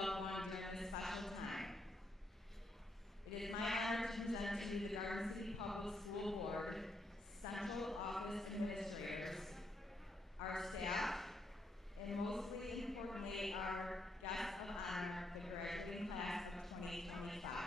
loved one during this special time. It is my honor to present to you the Garden City Public School Board, Central Office Administrators, our staff, and mostly importantly, our guests of honor, the graduating class of 2025.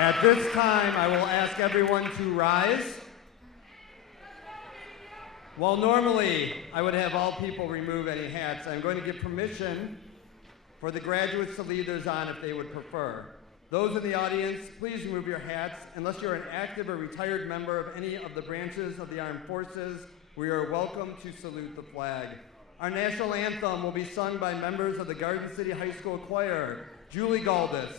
At this time, I will ask everyone to rise. While normally I would have all people remove any hats, I'm going to give permission for the graduates to leave theirs on if they would prefer. Those in the audience, please remove your hats. Unless you're an active or retired member of any of the branches of the armed forces, we are welcome to salute the flag. Our national anthem will be sung by members of the Garden City High School Choir, Julie Galdis,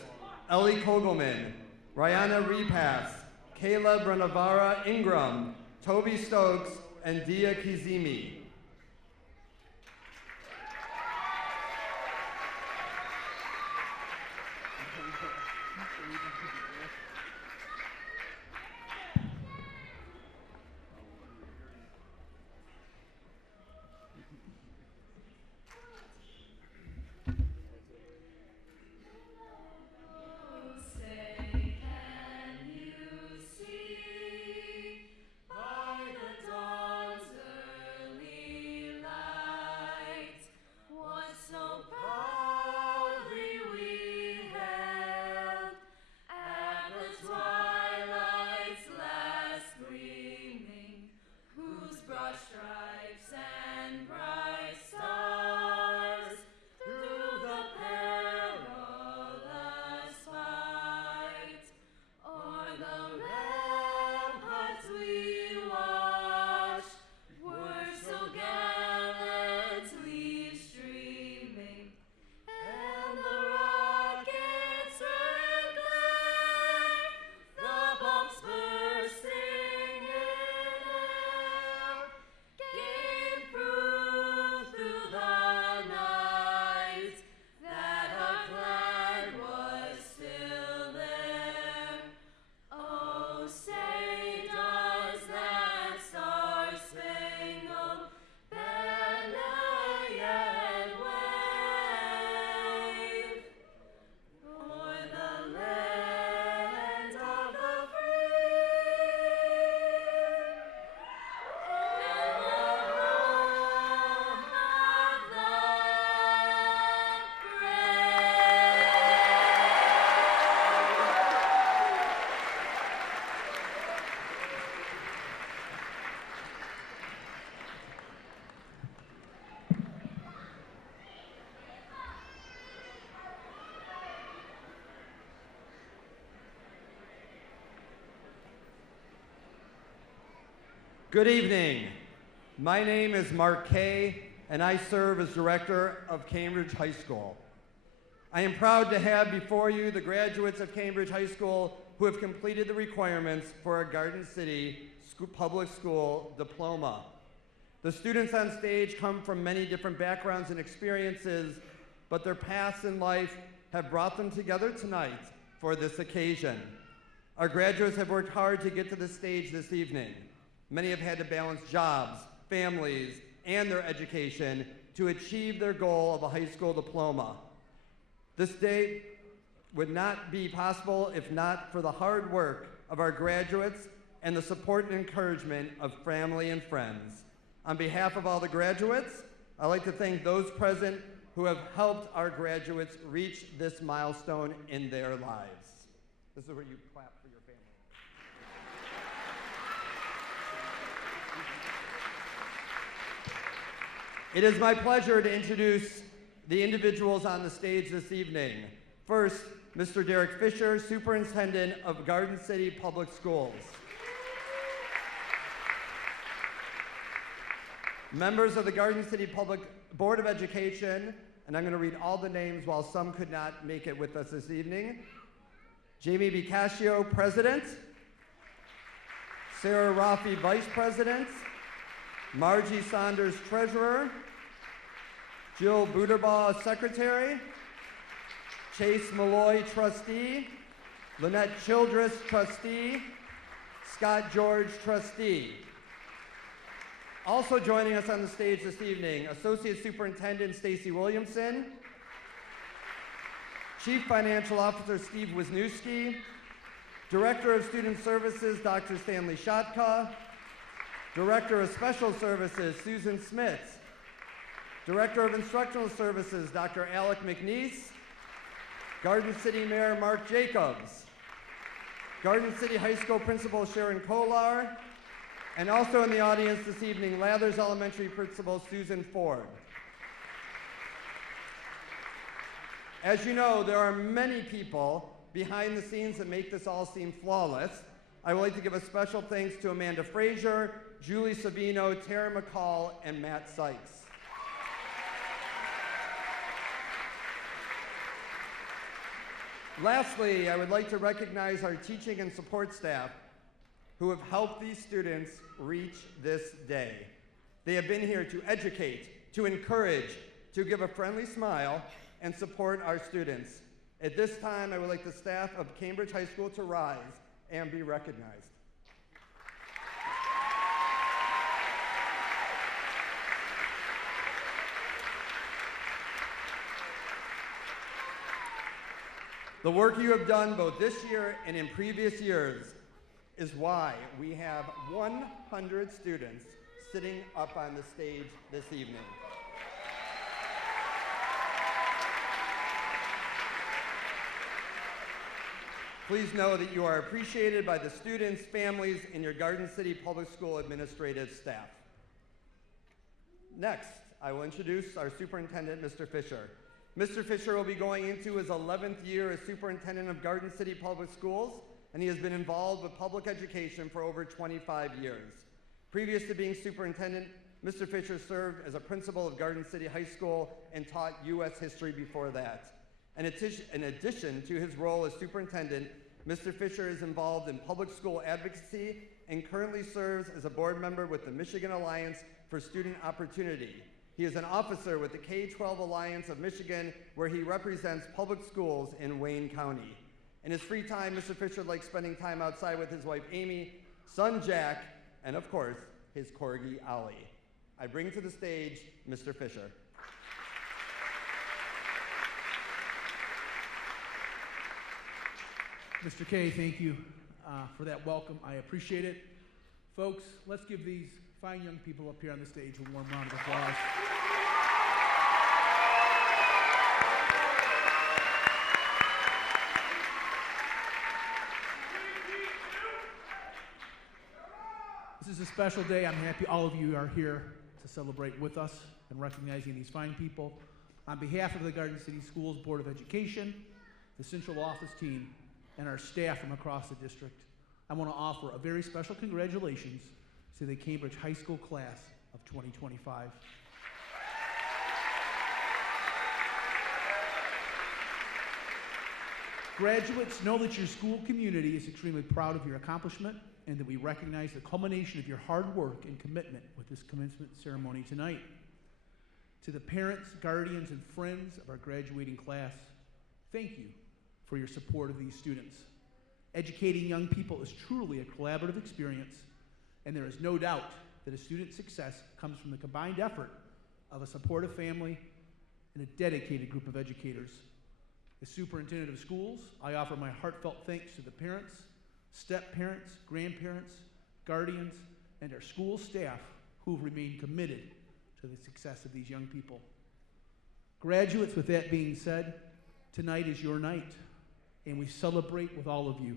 Ellie Kogelman, Rihanna Repass, Kayla Brenavara Ingram, Toby Stokes, and Dia Kizimi. Good evening. My name is Mark Kay, and I serve as director of Cambridge High School. I am proud to have before you the graduates of Cambridge High School who have completed the requirements for a Garden City Public School diploma. The students on stage come from many different backgrounds and experiences, but their paths in life have brought them together tonight for this occasion. Our graduates have worked hard to get to the stage this evening. Many have had to balance jobs, families, and their education to achieve their goal of a high school diploma. This day would not be possible if not for the hard work of our graduates and the support and encouragement of family and friends. On behalf of all the graduates, I'd like to thank those present who have helped our graduates reach this milestone in their lives. This is where you clap for your family. It is my pleasure to introduce the individuals on the stage this evening. First, Mr. Derek Fisher, Superintendent of Garden City Public Schools. Members of the Garden City Public Board of Education, and I'm going to read all the names while some could not make it with us this evening. Jamie Bicascio, President. Sarah Rafi, Vice President. Margie Saunders, Treasurer. Jill Buderbaugh, Secretary. Chase Malloy, Trustee. Lynette Childress, Trustee. Scott George, Trustee. Also joining us on the stage this evening, Associate Superintendent Stacy Williamson. Chief Financial Officer Steve Wisniewski. Director of Student Services, Dr. Stanley Shotka. Director of Special Services, Susan Smith. Director of Instructional Services, Dr. Alec McNeese. Garden City Mayor Mark Jacobs. Garden City High School Principal Sharon Kolar. And also in the audience this evening, Lathers Elementary Principal Susan Ford. As you know, there are many people behind the scenes that make this all seem flawless. I would like to give a special thanks to Amanda Frazier, Julie Savino, Tara McCall, and Matt Sykes. Lastly, I would like to recognize our teaching and support staff who have helped these students reach this day. They have been here to educate, to encourage, to give a friendly smile, and support our students. At this time, I would like the staff of Cambridge High School to rise and be recognized. The work you have done both this year and in previous years is why we have 100 students sitting up on the stage this evening. Please know that you are appreciated by the students, families, and your Garden City Public School administrative staff. Next, I will introduce our superintendent, Mr. Fisher. Mr. Fisher will be going into his 11th year as superintendent of Garden City Public Schools, and he has been involved with public education for over 25 years. Previous to being superintendent, Mr. Fisher served as a principal of Garden City High School and taught U.S. history before that. In addition to his role as superintendent, Mr. Fisher is involved in public school advocacy and currently serves as a board member with the Michigan Alliance for Student Opportunity. He is an officer with the K-12 Alliance of Michigan, where he represents public schools in Wayne County. In his free time, Mr. Fisher likes spending time outside with his wife Amy, son Jack, and of course, his corgi Ollie. I bring to the stage Mr. Fisher. Mr. Kay, thank you for that welcome. I appreciate it. Folks, let's give these fine young people up here on the stage a warm round of applause. This is a special day. I'm happy all of you are here to celebrate with us and recognizing these fine people. On behalf of the Garden City Schools Board of Education, the central office team, and our staff from across the district, I want to offer a very special congratulations to the Cambridge High School class of 2025. Graduates, know that your school community is extremely proud of your accomplishment and that we recognize the culmination of your hard work and commitment with this commencement ceremony tonight. To the parents, guardians, and friends of our graduating class, thank you for your support of these students. Educating young people is truly a collaborative experience, and there is no doubt that a student's success comes from the combined effort of a supportive family and a dedicated group of educators. As superintendent of schools, I offer my heartfelt thanks to the parents, step-parents, grandparents, guardians, and our school staff who have remained committed to the success of these young people. Graduates, with that being said, tonight is your night, and we celebrate with all of you.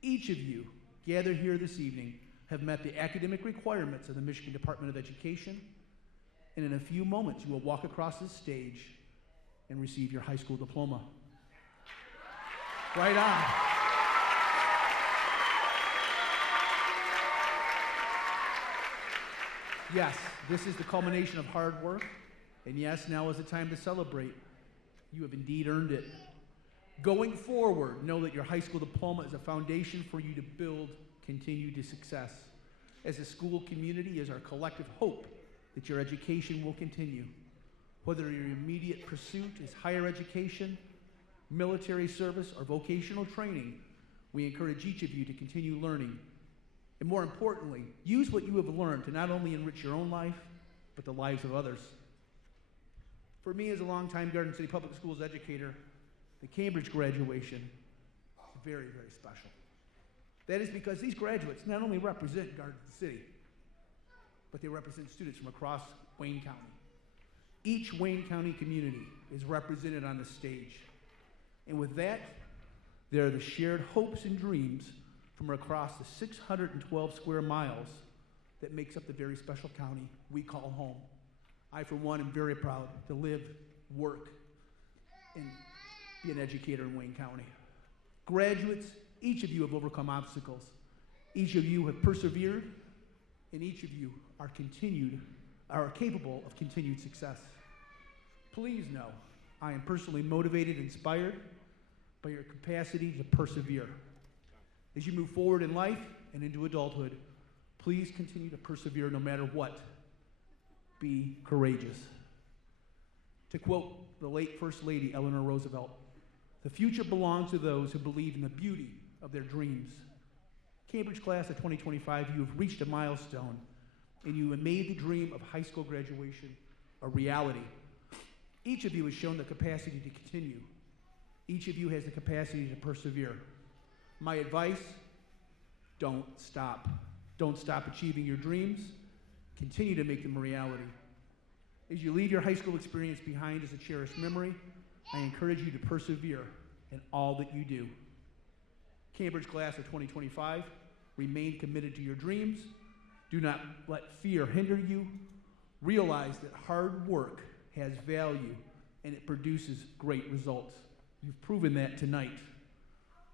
Each of you gathered here this evening have met the academic requirements of the Michigan Department of Education, and in a few moments you will walk across this stage and receive your high school diploma. Right on. Yes, this is the culmination of hard work, and yes, now is the time to celebrate. You have indeed earned it. Going forward, know that your high school diploma is a foundation for you to build continued success. As a school community, is our collective hope that your education will continue. Whether your immediate pursuit is higher education, military service, or vocational training, we encourage each of you to continue learning. And more importantly, use what you have learned to not only enrich your own life, but the lives of others. For me, as a longtime Garden City Public Schools educator, the Cambridge graduation is very, very special. That is because these graduates not only represent Garden City, but they represent students from across Wayne County. Each Wayne County community is represented on the stage. And with that, there are the shared hopes and dreams from across the 612 square miles that makes up the very special county we call home. I, for one, am very proud to live, work, and be an educator in Wayne County. Graduates, each of you have overcome obstacles. Each of you have persevered, and each of you are capable of continued success. Please know, I am personally motivated and inspired by your capacity to persevere. As you move forward in life, and into adulthood, please continue to persevere no matter what. Be courageous. To quote the late First Lady Eleanor Roosevelt, "The future belongs to those who believe in the beauty of their dreams." Cambridge class of 2025, you have reached a milestone, and you have made the dream of high school graduation a reality. Each of you has shown the capacity to continue. Each of you has the capacity to persevere. My advice, don't stop. Don't stop achieving your dreams. Continue to make them a reality. As you leave your high school experience behind as a cherished memory, I encourage you to persevere in all that you do. Cambridge class of 2025, remain committed to your dreams. Do not let fear hinder you. Realize that hard work has value and it produces great results. You've proven that tonight.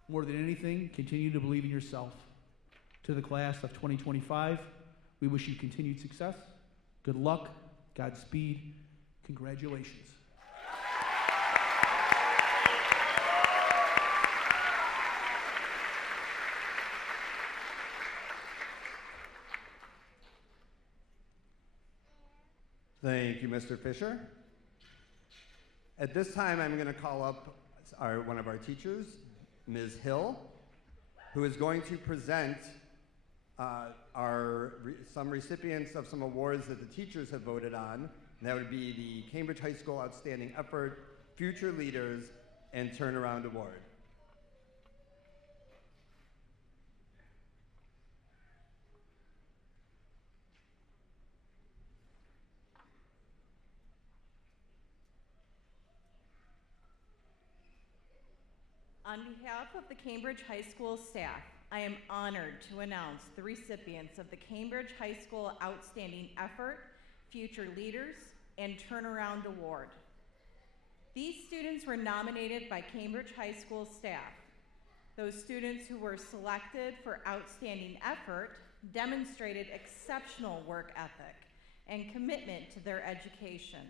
More than anything, continue to believe in yourself. To the class of 2025, we wish you continued success, good luck, Godspeed, congratulations. Thank you, Mr. Fisher. At this time, I'm going to call up one of our teachers, Ms. Hill, who is going to present some recipients of some awards that the teachers have voted on. And that would be the Cambridge High School Outstanding Effort, Future Leaders, and Turnaround Award. On behalf of the Cambridge High School staff, I am honored to announce the recipients of the Cambridge High School Outstanding Effort, Future Leaders, and Turnaround Award. These students were nominated by Cambridge High School staff. Those students who were selected for outstanding effort demonstrated exceptional work ethic and commitment to their education.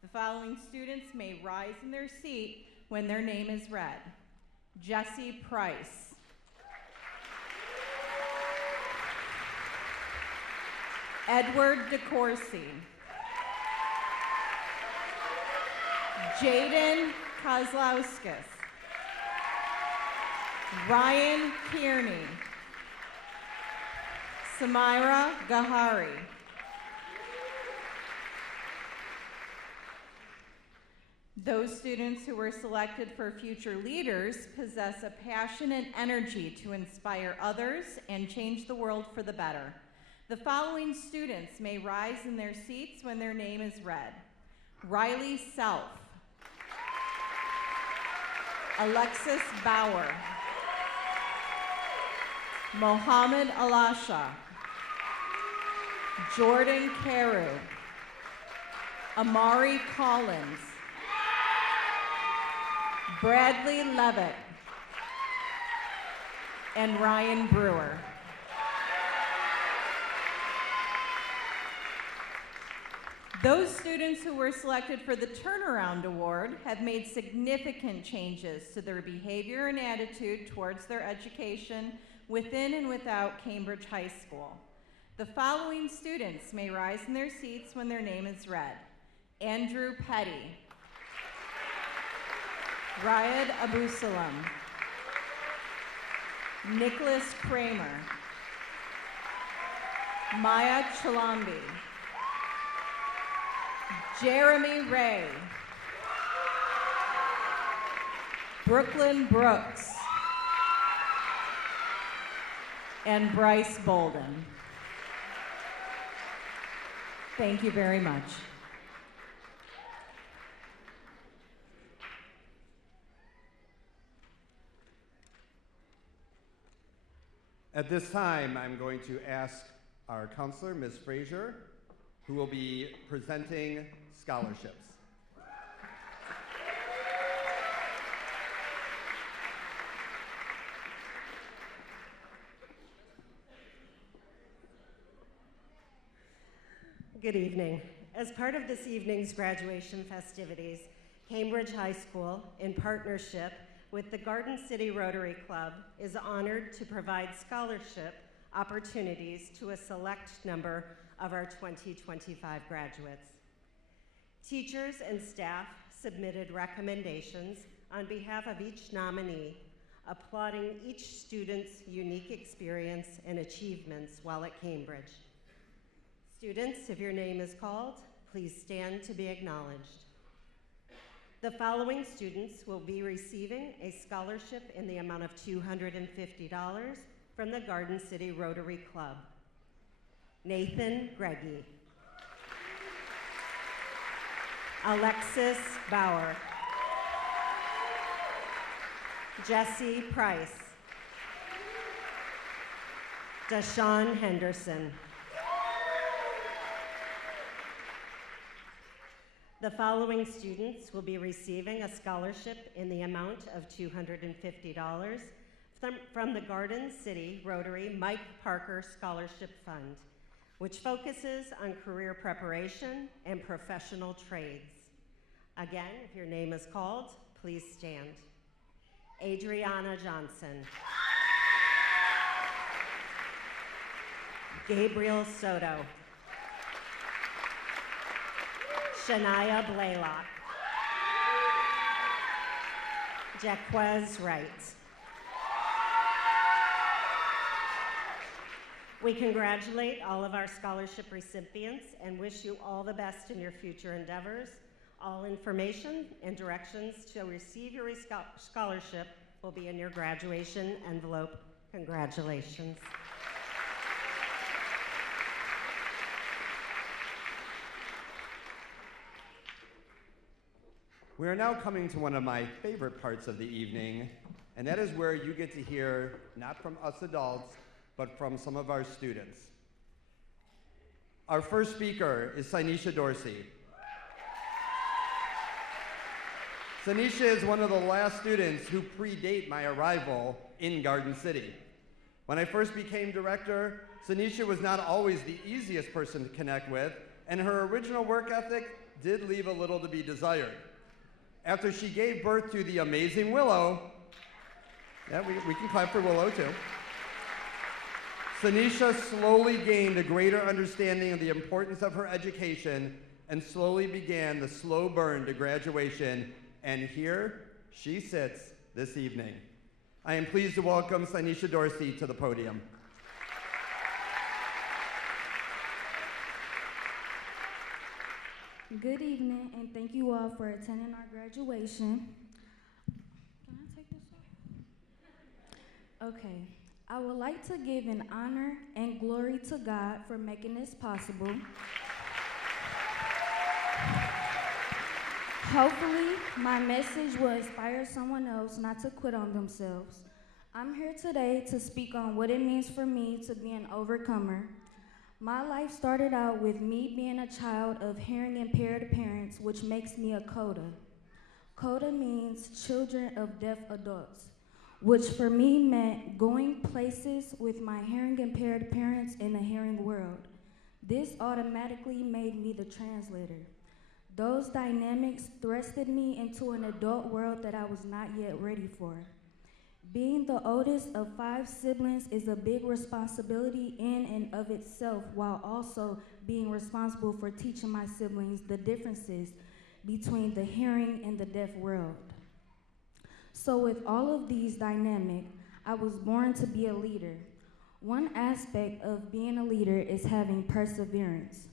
The following students may rise in their seat when their name is read. Jesse Price. Edward DeCourcy. Jaden Kozlowskis. Ryan Kearney. Samira Gahari. Those students who were selected for Future Leaders possess a passion and energy to inspire others and change the world for the better. The following students may rise in their seats when their name is read. Riley Self. Alexis Bauer. Mohammed Alasha. Jordan Carew. Amari Collins. Bradley Levitt. And Ryan Brewer. Those students who were selected for the Turnaround Award have made significant changes to their behavior and attitude towards their education within and without Cambridge High School. The following students may rise in their seats when their name is read. Andrew Petty. Rayad Abusalam. Nicholas Kramer. Maya Chalambi. Jeremy Ray. Brooklyn Brooks. And Bryce Bolden. Thank you very much. At this time, I'm going to ask our counselor, Ms. Frazier, who will be presenting scholarships. Good evening. As part of this evening's graduation festivities, Cambridge High School, in partnership with the Garden City Rotary Club is honored to provide scholarship opportunities to a select number of our 2025 graduates. Teachers and staff submitted recommendations on behalf of each nominee, applauding each student's unique experience and achievements while at Cambridge. Students, if your name is called, please stand to be acknowledged. The following students will be receiving a scholarship in the amount of $250 from the Garden City Rotary Club. Nathan Greggy. Alexis Bauer. Jesse Price. Deshaun Henderson. The following students will be receiving a scholarship in the amount of $250 from the Garden City Rotary Mike Parker Scholarship Fund, which focuses on career preparation and professional trades. Again, if your name is called, please stand. Adriana Johnson. Gabriel Soto. Shania Blaylock. Jaquez Wright. We congratulate all of our scholarship recipients and wish you all the best in your future endeavors. All information and directions to receive your scholarship will be in your graduation envelope. Congratulations. We are now coming to one of my favorite parts of the evening, and that is where you get to hear, not from us adults, but from some of our students. Our first speaker is Synesha Dorsey. Synesha is one of the last students who predate my arrival in Garden City. When I first became director, Synesha was not always the easiest person to connect with, and her original work ethic did leave a little to be desired. After she gave birth to the amazing Willow, yeah, we can clap for Willow too. Synesha slowly gained a greater understanding of the importance of her education and slowly began the slow burn to graduation, and here she sits this evening. I am pleased to welcome Synesha Dorsey to the podium. Good evening, and thank you all for attending our graduation. Can I take this off? Okay. I would like to give an honor and glory to God for making this possible. Hopefully, my message will inspire someone else not to quit on themselves. I'm here today to speak on what it means for me to be an overcomer. My life started out with me being a child of hearing impaired parents, which makes me a CODA. CODA means children of deaf adults, which for me meant going places with my hearing impaired parents in the hearing world. This automatically made me the translator. Those dynamics thrusted me into an adult world that I was not yet ready for. Being the oldest of 5 siblings is a big responsibility in and of itself, while also being responsible for teaching my siblings the differences between the hearing and the deaf world. So with all of these dynamics, I was born to be a leader. One aspect of being a leader is having perseverance.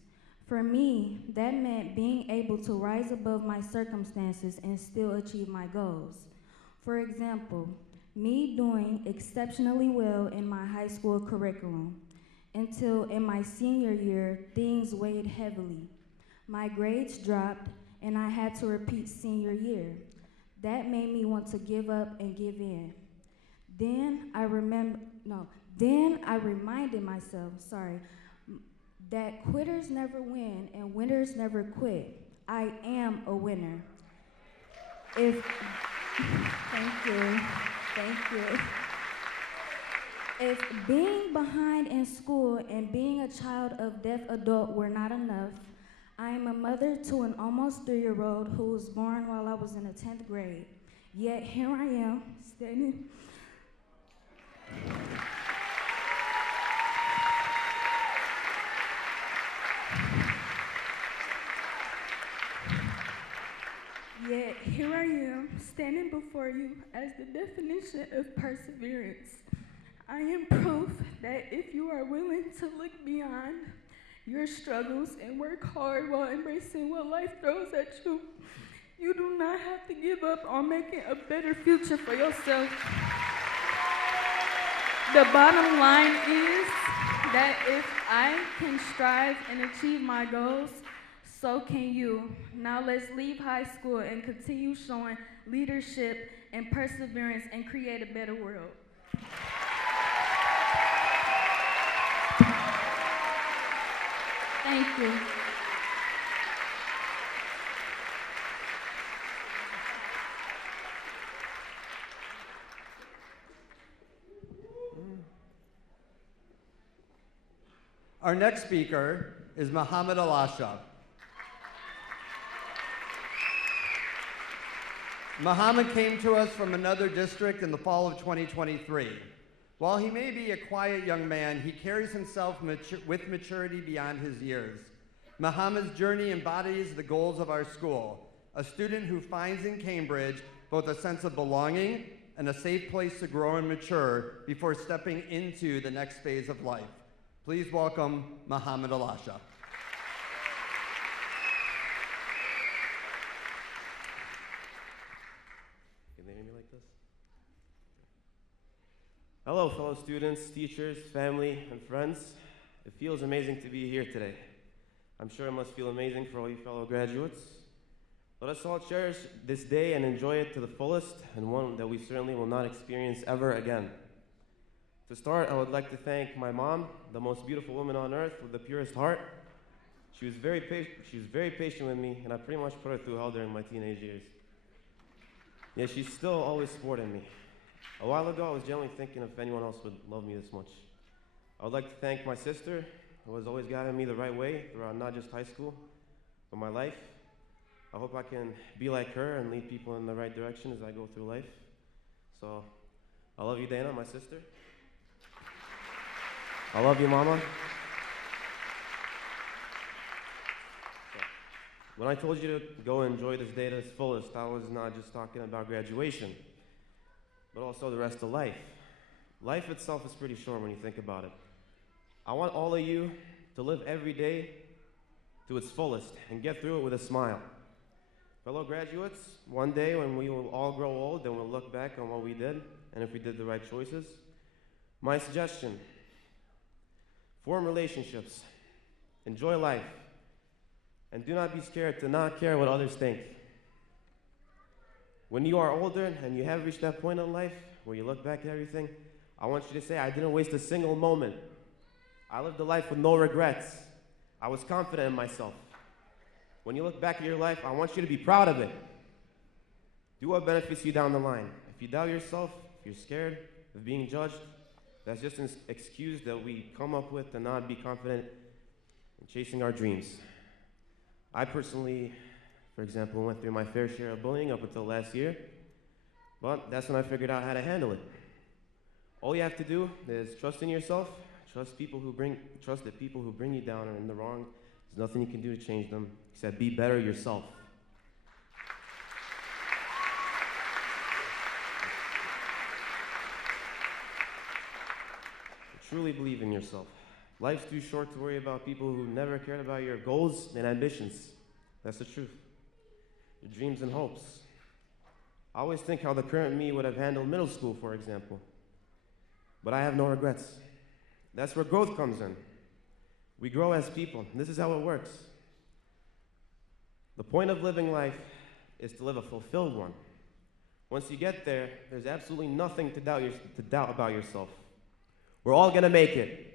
For me, that meant being able to rise above my circumstances and still achieve my goals. For example, me doing exceptionally well in my high school curriculum, until in my senior year, things weighed heavily. My grades dropped, and I had to repeat senior year. That made me want to give up and give in. Then I reminded myself, that quitters never win and winners never quit. I am a winner. Thank you. If being behind in school and being a child of deaf adult were not enough, I am a mother to an almost 3-year-old who was born while I was in the 10th grade. Yet here I am, standing. Yet here I am, standing before you as the definition of perseverance. I am proof that if you are willing to look beyond your struggles and work hard while embracing what life throws at you, you do not have to give up on making a better future for yourself. The bottom line is that if I can strive and achieve my goals, so can you. Now let's leave high school and continue showing leadership and perseverance and create a better world. Thank you. Our next speaker is Muhammad Alasha. Muhammad came to us from another district in the fall of 2023. While he may be a quiet young man, he carries himself with maturity beyond his years. Muhammad's journey embodies the goals of our school, a student who finds in Cambridge both a sense of belonging and a safe place to grow and mature before stepping into the next phase of life. Please welcome Muhammad Alasha. Can they hear me like this? Hello, fellow students, teachers, family, and friends. It feels amazing to be here today. I'm sure it must feel amazing for all you fellow graduates. Let us all cherish this day and enjoy it to the fullest, and one that we certainly will not experience ever again. To start, I would like to thank my mom, the most beautiful woman on earth with the purest heart. She was very patient with me, and I pretty much put her through hell during my teenage years. Yet she's still always supporting me. A while ago, I was genuinely thinking if anyone else would love me this much. I would like to thank my sister, who has always guided me the right way throughout not just high school, but my life. I hope I can be like her and lead people in the right direction as I go through life. So, I love you, Dana, my sister. I love you, Mama. When I told you to go enjoy this day to its fullest, I was not just talking about graduation, but also the rest of life. Life itself is pretty short when you think about it. I want all of you to live every day to its fullest and get through it with a smile. Fellow graduates, one day when we will all grow old, then we'll look back on what we did and if we did the right choices. My suggestion: form relationships, enjoy life, and do not be scared to not care what others think. When you are older and you have reached that point in life where you look back at everything, I want you to say, I didn't waste a single moment. I lived a life with no regrets. I was confident in myself. When you look back at your life, I want you to be proud of it. Do what benefits you down the line. If you doubt yourself, if you're scared of being judged, that's just an excuse that we come up with to not be confident in chasing our dreams. I personally, for example, went through my fair share of bullying up until last year, but that's when I figured out how to handle it. All you have to do is trust in yourself, trust that people who bring you down are in the wrong. There's nothing you can do to change them except be better yourself. Truly believe in yourself. Life's too short to worry about people who never cared about your goals and ambitions. That's the truth. Your dreams and hopes. I always think how the current me would have handled middle school, for example. But I have no regrets. That's where growth comes in. We grow as people. This is how it works. The point of living life is to live a fulfilled one. Once you get there, there's absolutely nothing to doubt about yourself. We're all gonna make it.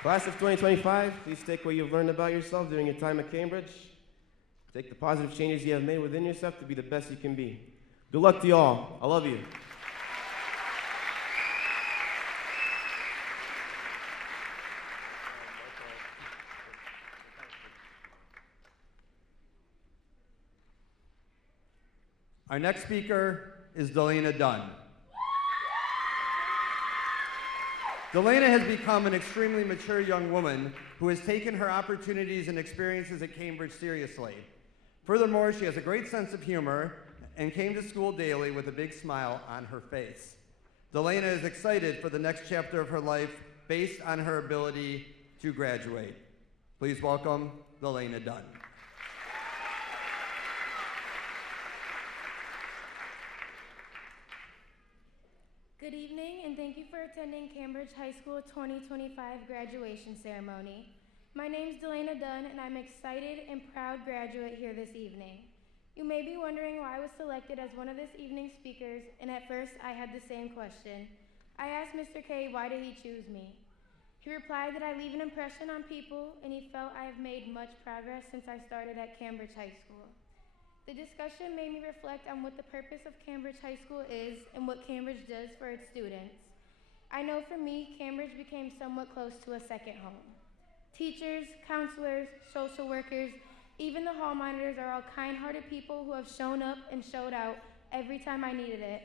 Class of 2025, please take what you've learned about yourself during your time at Cambridge. Take the positive changes you have made within yourself to be the best you can be. Good luck to you all. I love you. Our next speaker is Delana Dunn. Delana has become an extremely mature young woman who has taken her opportunities and experiences at Cambridge seriously. Furthermore, she has a great sense of humor and came to school daily with a big smile on her face. Delana is excited for the next chapter of her life based on her ability to graduate. Please welcome Delana Dunn. Good evening, and thank you for attending Cambridge High School 2025 graduation ceremony. My name is Delana Dunn, and I'm excited and proud graduate here this evening. You may be wondering why I was selected as one of this evening's speakers, and at first I had the same question. I asked Mr. K why did he choose me. He replied that I leave an impression on people, and he felt I have made much progress since I started at Cambridge High School. The discussion made me reflect on what the purpose of Cambridge High School is and what Cambridge does for its students. I know for me, Cambridge became somewhat close to a second home. Teachers, counselors, social workers, even the hall monitors are all kind-hearted people who have shown up and showed out every time I needed it.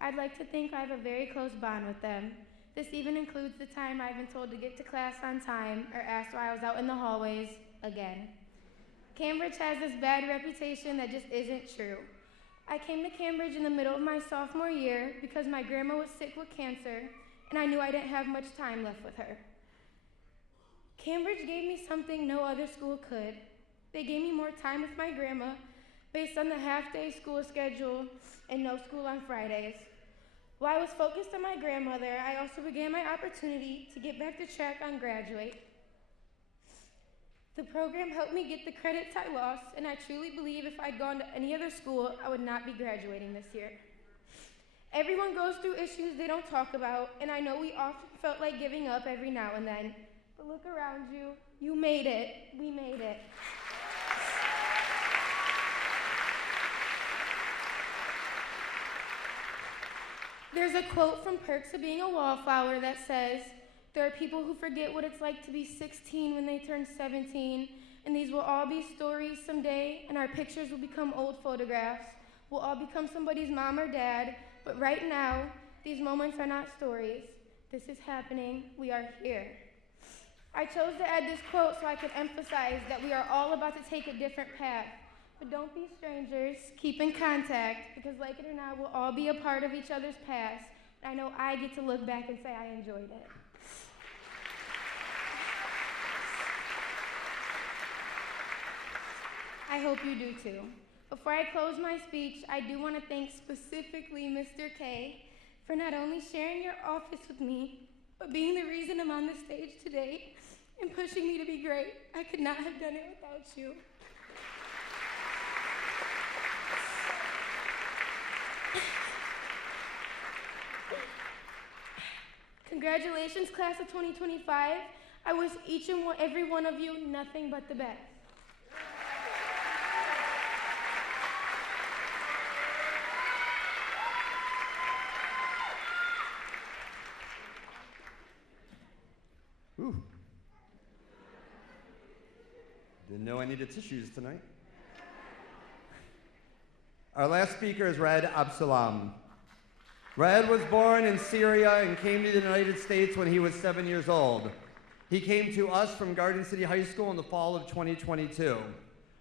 I'd like to think I have a very close bond with them. This even includes the time I've been told to get to class on time or asked why I was out in the hallways again. Cambridge has this bad reputation that just isn't true. I came to Cambridge in the middle of my sophomore year because my grandma was sick with cancer and I knew I didn't have much time left with her. Cambridge gave me something no other school could. They gave me more time with my grandma based on the half-day school schedule and no school on Fridays. While I was focused on my grandmother, I also began my opportunity to get back to track on Graduate. The program helped me get the credits I lost, and I truly believe if I'd gone to any other school, I would not be graduating this year. Everyone goes through issues they don't talk about, and I know we often felt like giving up every now and then. But look around you. You made it. We made it. There's a quote from Perks of Being a Wallflower that says, "There are people who forget what it's like to be 16 when they turn 17, and these will all be stories someday, and our pictures will become old photographs. We'll all become somebody's mom or dad, but right now, these moments are not stories. This is happening. We are here." I chose to add this quote so I could emphasize that we are all about to take a different path. But don't be strangers. Keep in contact, because like it or not, we'll all be a part of each other's past. And I know I get to look back and say I enjoyed it. I hope you do too. Before I close my speech, I do want to thank specifically Mr. K for not only sharing your office with me, but being the reason I'm on the stage today and pushing me to be great. I could not have done it without you. Congratulations, class of 2025. I wish each and every one of you nothing but the best. Ooh. Didn't know I needed tissues tonight. Our last speaker is Red Absalam. Red was born in Syria and came to the United States when he was 7 years old. He came to us from Garden City High School in the fall of 2022.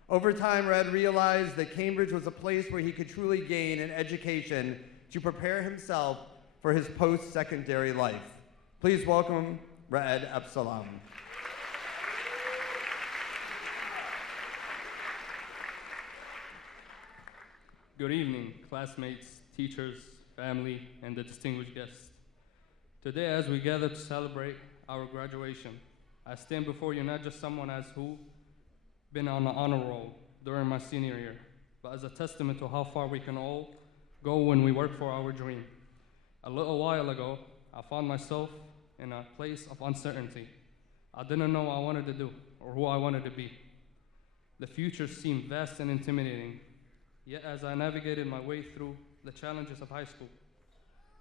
Over time, Red realized that Cambridge was a place where he could truly gain an education to prepare himself for his post-secondary life. Please welcome Red Absalam. Good evening, classmates, teachers, family, and the distinguished guests. Today, as we gather to celebrate our graduation, I stand before you not just someone as who been on the honor roll during my senior year, but as a testament to how far we can all go when we work for our dream. A little while ago, I found myself in a place of uncertainty. I didn't know what I wanted to do or who I wanted to be. The future seemed vast and intimidating, yet as I navigated my way through the challenges of high school,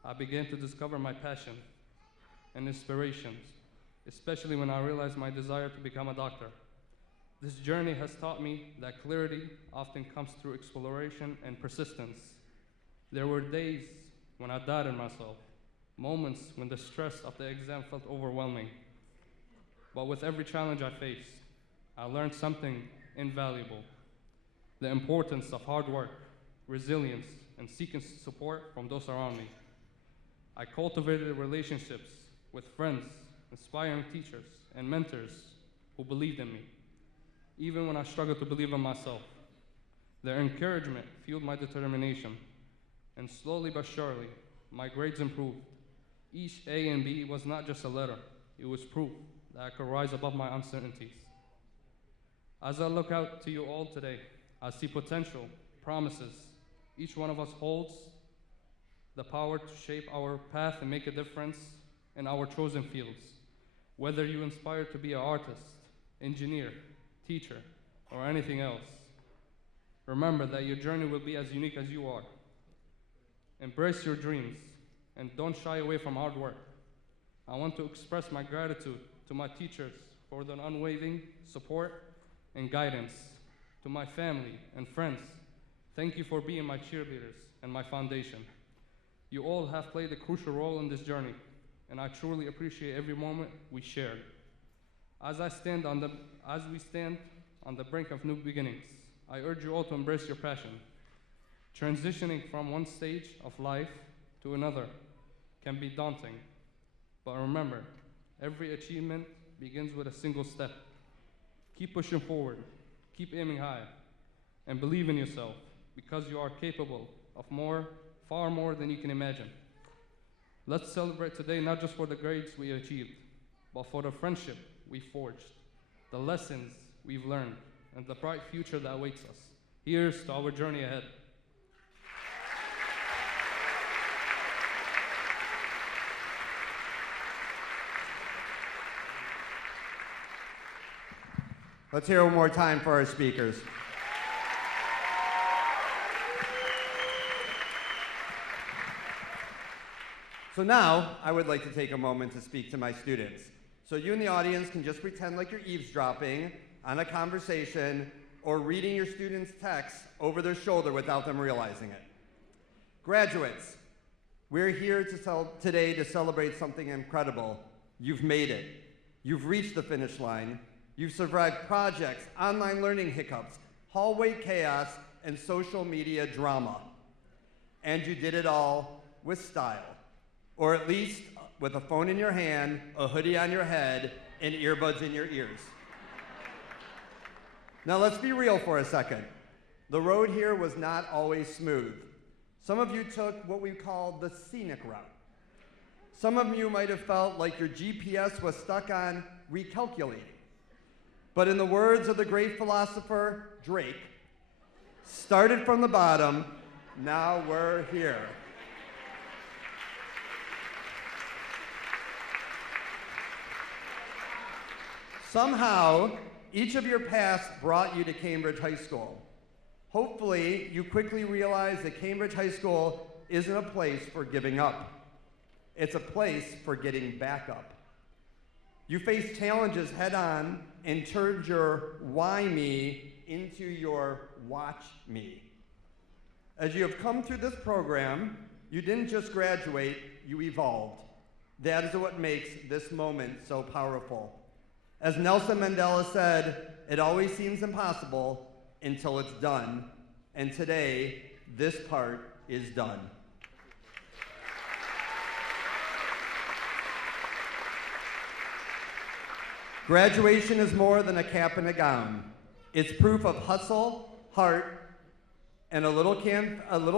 I began to discover my passion and inspirations, especially when I realized my desire to become a doctor. This journey has taught me that clarity often comes through exploration and persistence. There were days when I doubted myself, moments when the stress of the exam felt overwhelming. But with every challenge I faced, I learned something invaluable: the importance of hard work, resilience, and seeking support from those around me. I cultivated relationships with friends, inspiring teachers, and mentors who believed in me, even when I struggled to believe in myself. Their encouragement fueled my determination, and slowly but surely, my grades improved. Each A and B was not just a letter, it was proof that I could rise above my uncertainties. As I look out to you all today, I see potential, promises. Each one of us holds the power to shape our path and make a difference in our chosen fields. Whether you inspire to be an artist, engineer, teacher, or anything else, remember that your journey will be as unique as you are. Embrace your dreams and don't shy away from hard work. I want to express my gratitude to my teachers for their unwavering support and guidance. To my family and friends, thank you for being my cheerleaders and my foundation. You all have played a crucial role in this journey, and I truly appreciate every moment we shared. As we stand on the brink of new beginnings, I urge you all to embrace your passion. Transitioning from one stage of life to another can be daunting, but remember, every achievement begins with a single step. Keep pushing forward, keep aiming high, and believe in yourself, because you are capable of more, far more than you can imagine. Let's celebrate today not just for the grades we achieved, but for the friendship we forged, the lessons we've learned, and the bright future that awaits us. Here's to our journey ahead. Let's hear one more time for our speakers. So now, I would like to take a moment to speak to my students. So you in the audience can just pretend like you're eavesdropping on a conversation or reading your students' texts over their shoulder without them realizing it. Graduates, we're here today to celebrate something incredible. You've made it. You've reached the finish line. You've survived projects, online learning hiccups, hallway chaos, and social media drama. And you did it all with style, or at least with a phone in your hand, a hoodie on your head, and earbuds in your ears. Now let's be real for a second. The road here was not always smooth. Some of you took what we call the scenic route. Some of you might have felt like your GPS was stuck on recalculating. But in the words of the great philosopher Drake, started from the bottom, now we're here. Somehow, each of your paths brought you to Cambridge High School. Hopefully, you quickly realize that Cambridge High School isn't a place for giving up. It's a place for getting back up. You faced challenges head on and turned your why me into your watch me. As you have come through this program, you didn't just graduate, you evolved. That is what makes this moment so powerful. As Nelson Mandela said, it always seems impossible until it's done. And today, this part is done. Graduation is more than a cap and a gown. It's proof of hustle, heart, and a little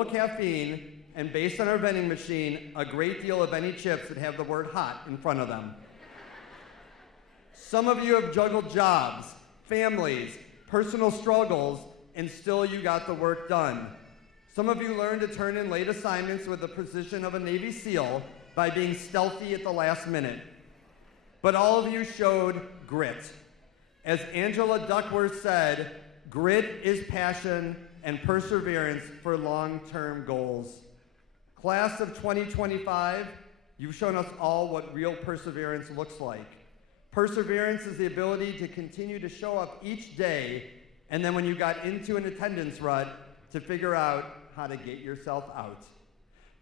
caffeine, and based on our vending machine, a great deal of any chips that have the word hot in front of them. Some of you have juggled jobs, families, personal struggles, and still you got the work done. Some of you learned to turn in late assignments with the precision of a Navy SEAL by being stealthy at the last minute. But all of you showed grit. As Angela Duckworth said, grit is passion and perseverance for long-term goals. Class of 2025, you've shown us all what real perseverance looks like. Perseverance is the ability to continue to show up each day, and then when you got into an attendance rut, to figure out how to get yourself out.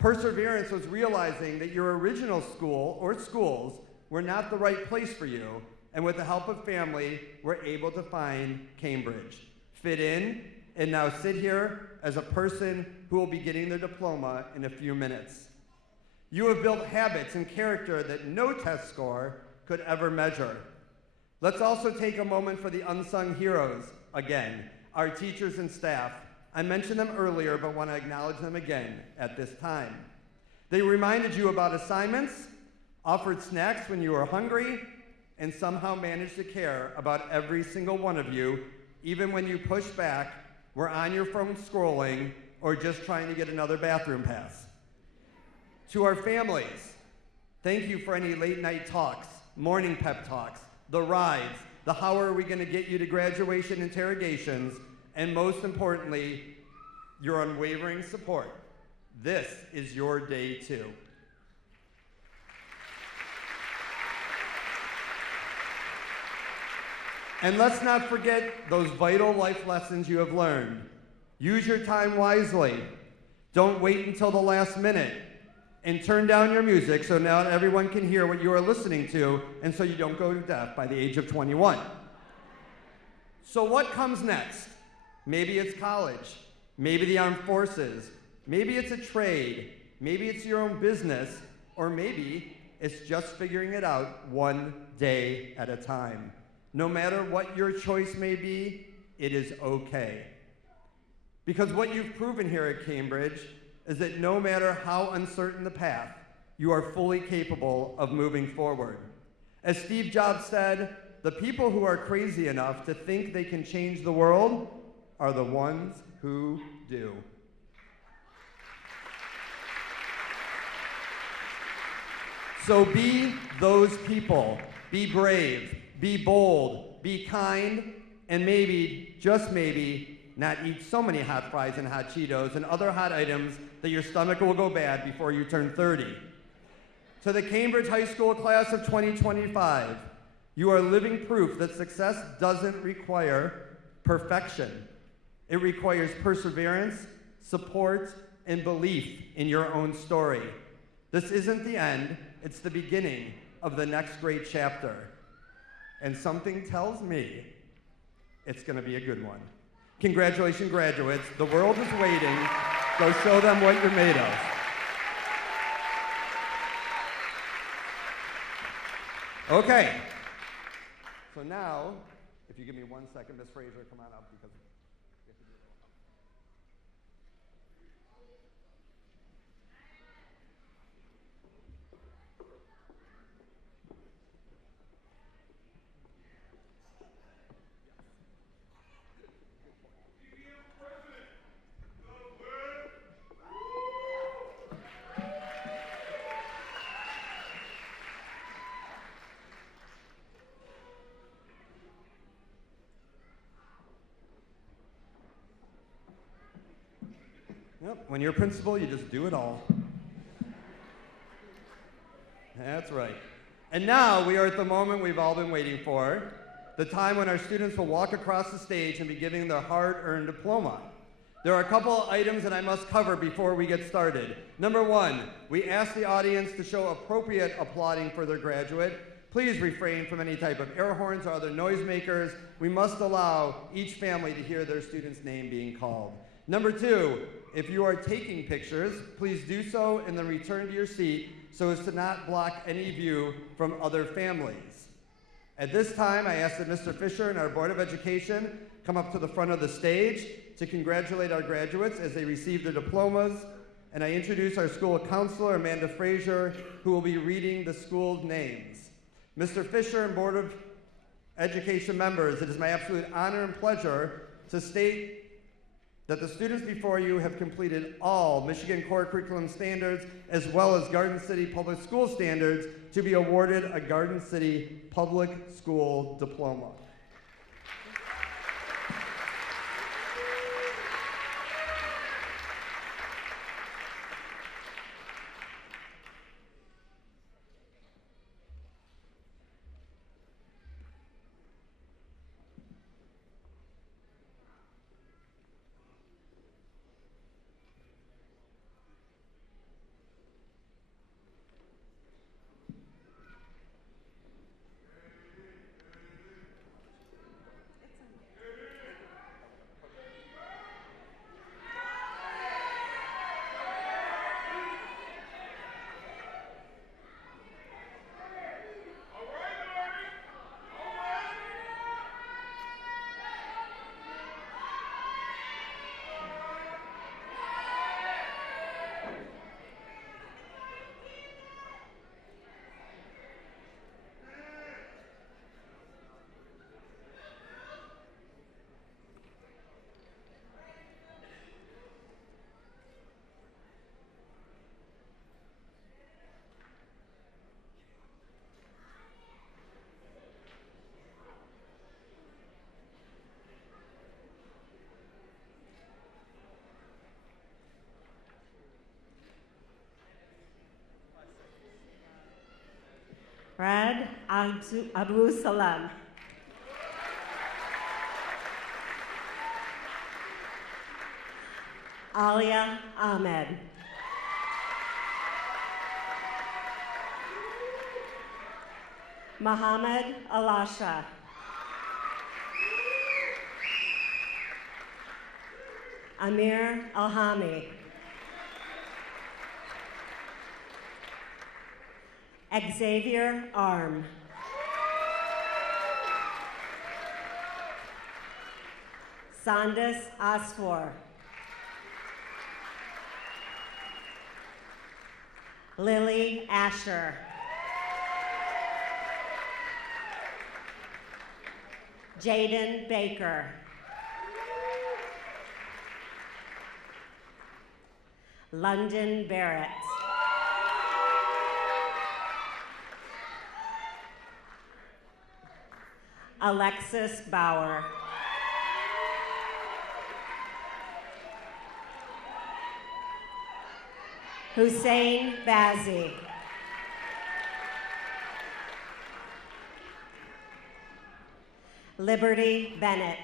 Perseverance was realizing that your original school or schools were not the right place for you, and with the help of family, were able to find Cambridge, fit in, and now sit here as a person who will be getting their diploma in a few minutes. You have built habits and character that no test score could ever measure. Let's also take a moment for the unsung heroes again, our teachers and staff. I mentioned them earlier, but want to acknowledge them again at this time. They reminded you about assignments, offered snacks when you were hungry, and somehow managed to care about every single one of you, even when you pushed back, were on your phone scrolling, or just trying to get another bathroom pass. To our families, thank you for any late night talks, morning pep talks, the rides, the how are we going to get you to graduation interrogations, and most importantly, your unwavering support. This is your day too. And let's not forget those vital life lessons you have learned. Use your time wisely. Don't wait until the last minute. And turn down your music so now everyone can hear what you are listening to, and so you don't go deaf by the age of 21. So what comes next? Maybe it's college, maybe the armed forces, maybe it's a trade, maybe it's your own business, or maybe it's just figuring it out one day at a time. No matter what your choice may be, it is okay. Because what you've proven here at Cambridge is that no matter how uncertain the path, you are fully capable of moving forward. As Steve Jobs said, the people who are crazy enough to think they can change the world are the ones who do. So be those people. Be brave, be bold, be kind, and maybe, just maybe, not eat so many hot fries and hot Cheetos and other hot items that your stomach will go bad before you turn 30. To the Cambridge High School class of 2025, you are living proof that success doesn't require perfection. It requires perseverance, support, and belief in your own story. This isn't the end, it's the beginning of the next great chapter. And something tells me it's going to be a good one. Congratulations, graduates. The world is waiting. Go show them what you're made of. Okay. So now, if you give me 1 second, Ms. Fraser, come on up because. Yep, when you're a principal, you just do it all. That's right. And now we are at the moment we've all been waiting for, the time when our students will walk across the stage and be giving their hard-earned diploma. There are a couple of items that I must cover before we get started. Number one, we ask the audience to show appropriate applauding for their graduate. Please refrain from any type of air horns or other noisemakers. We must allow each family to hear their student's name being called. Number two, if you are taking pictures, please do so and then return to your seat so as to not block any view from other families. At this time, I ask that Mr. Fisher and our Board of Education come up to the front of the stage to congratulate our graduates as they receive their diplomas, and I introduce our school counselor, Amanda Frazier, who will be reading the school's names. Mr. Fisher and Board of Education members, it is my absolute honor and pleasure to state that the students before you have completed all Michigan Core Curriculum standards as well as Garden City Public School standards to be awarded a Garden City Public School Diploma. Rad Abu Salam. Alia Ahmed. Muhammad Alasha. Amir Alhami. Xavier Arm. Sandis Asfor. Lily Asher. Jaden Baker. London Barrett. Alexis Bauer. Hussein Bazzi. Liberty Bennett.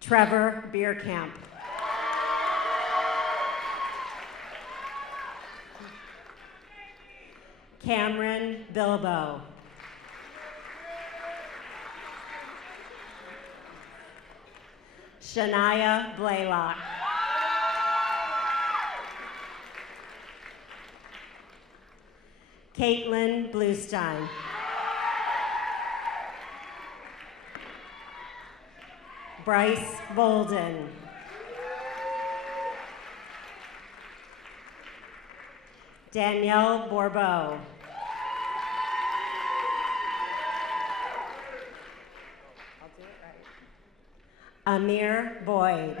Trevor Bierkamp. Cameron Bilbo. Shania Blaylock. Caitlin Bluestein. Bryce Bolden. Danielle Bourbeau. Amir Boyd.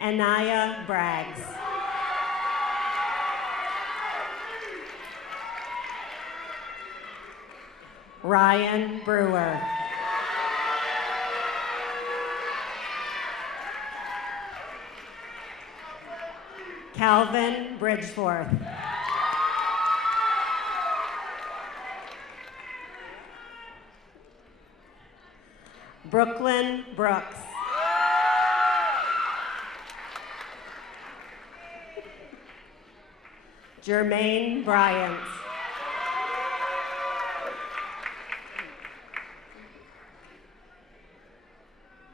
Anaya Braggs. Ryan Brewer. Calvin Bridgeforth. Brooklyn Brooks. Jermaine Bryant.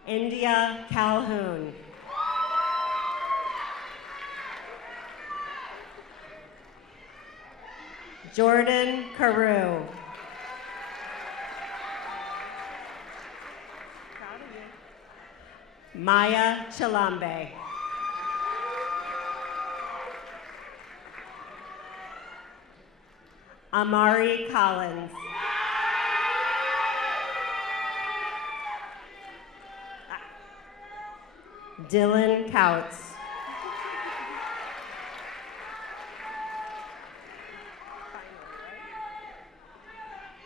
India Calhoun. Jordan Carew. Maya Chilambe. Amari Collins. Dylan Couts.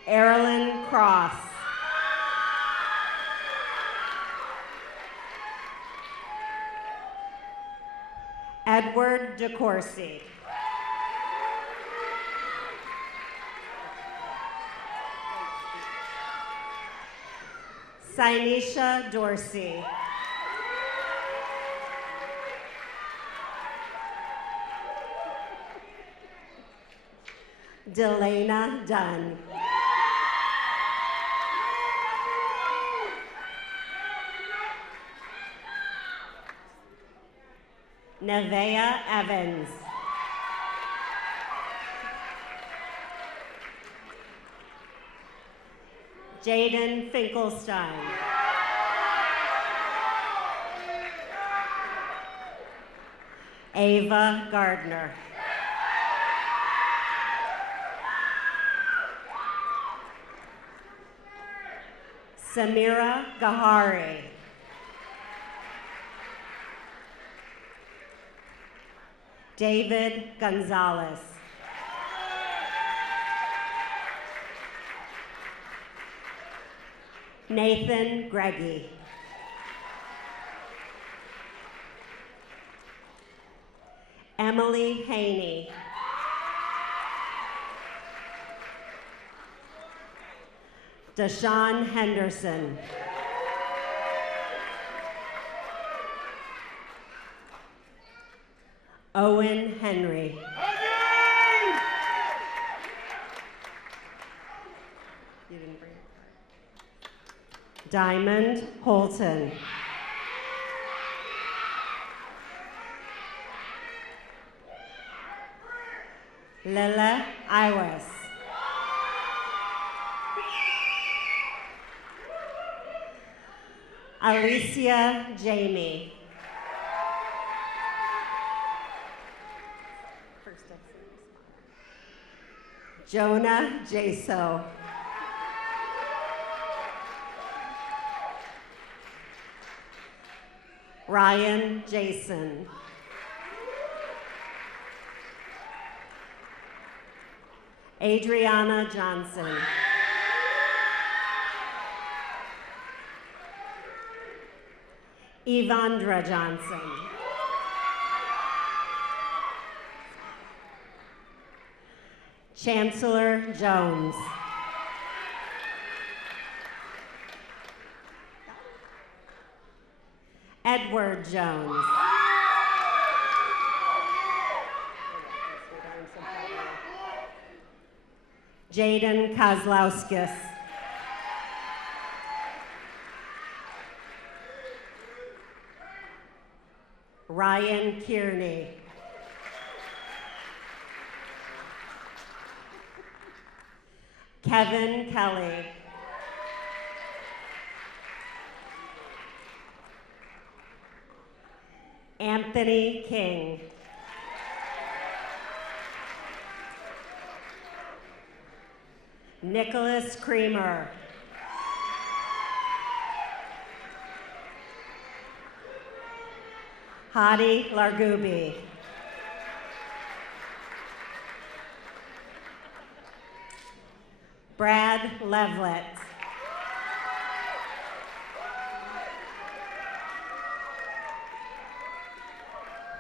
Erilyn Cross. Edward DeCourcy. Sinesha Dorsey. Delana Dunn. Nevea Evans. Jaden Finkelstein. Ava Gardner. Samira Gahari. David Gonzalez. Nathan Greggy. Emily Haney. Deshaun Henderson. Owen Henry. You didn't bring it. Diamond Holton. Lila Iwas. Alicia Jamie. Jonah Jaso. Ryan Jason. Adriana Johnson. Evandra Johnson. Chancellor Jones. Edward Jones. Jaden Kozlowskis. Ryan Kearney. Kevin Kelly. Anthony King. Nicholas Creamer. Hadi Largubi. Brad Levlett.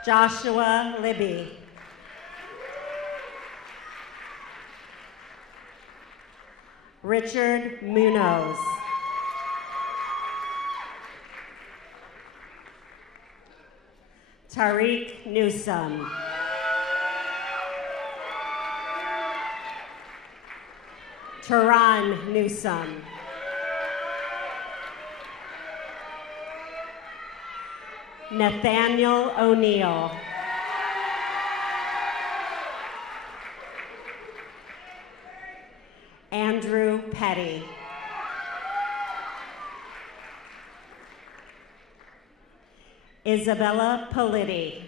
Joshua Libby. Richard Munoz. Tariq Newsome. Tehran Newsome. Nathaniel O'Neill. Andrew Petty. Isabella Politti.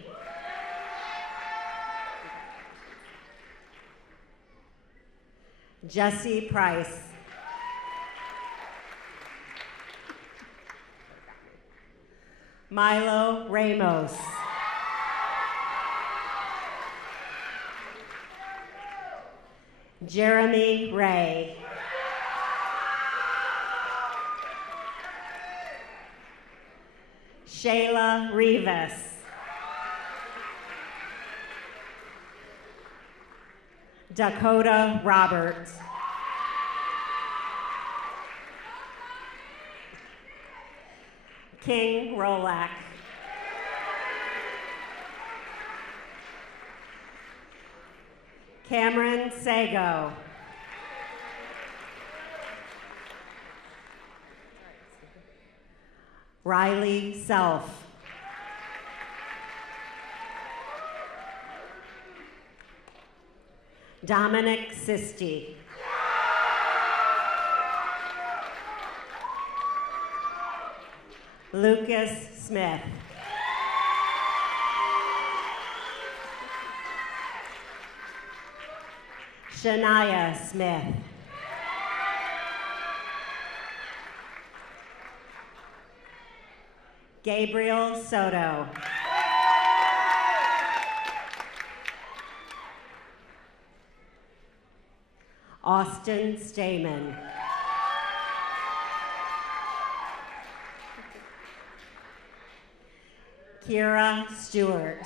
Jesse Price. Milo Ramos. Jeremy Ray. Shayla Rivas. Dakota Roberts. King Rolak. Cameron Sago. Riley Self. Dominic Sisti. Lucas Smith. Shania Smith. Gabriel Soto. Austin Stamen. Kira Stewart.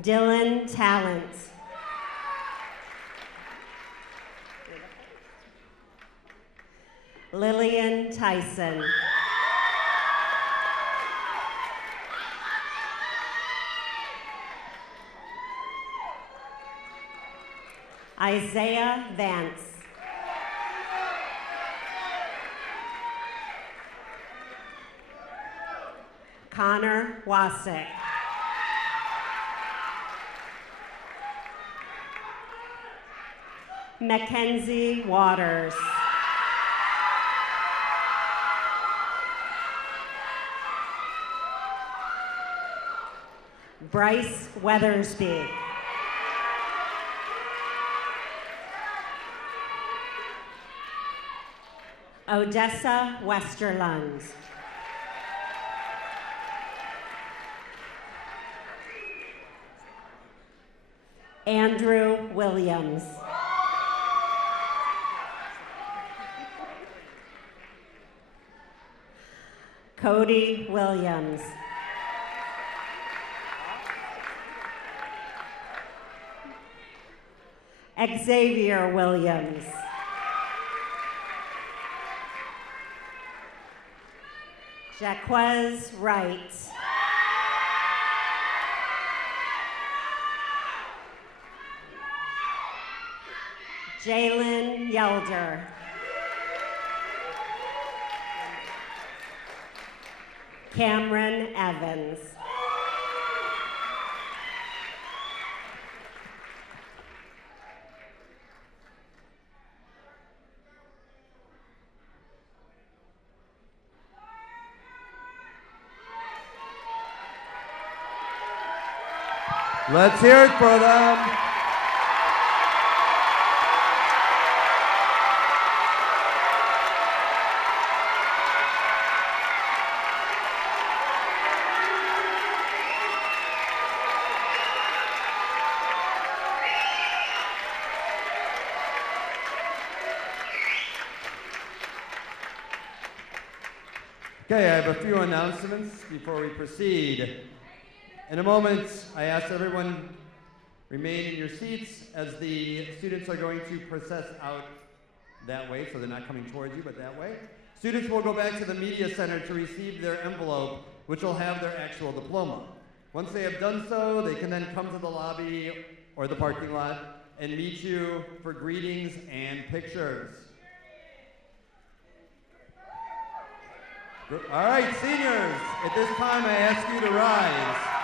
Dylan Talent. Lillian Tyson. Isaiah Vance. Connor Wasick. Mackenzie Waters. Bryce Weathersby. Odessa Westerlund. Andrew Williams. Cody Williams. Xavier Williams. Jaquez Wright. Jalen Yelder. Cameron Evans. Let's hear it for them. Okay, I have a few announcements before we proceed. In a moment, I ask everyone remain in your seats as the students are going to process out that way, so they're not coming towards you, but that way. Students will go back to the media center to receive their envelope, which will have their actual diploma. Once they have done so, they can then come to the lobby or the parking lot and meet you for greetings and pictures. All right, seniors, at this time I ask you to rise.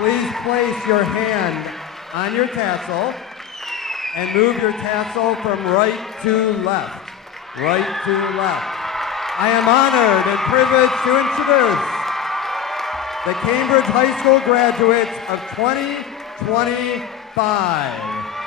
Please place your hand on your tassel and move your tassel from right to left. Right to left. I am honored and privileged to introduce the Cambridge High School graduates of 2025.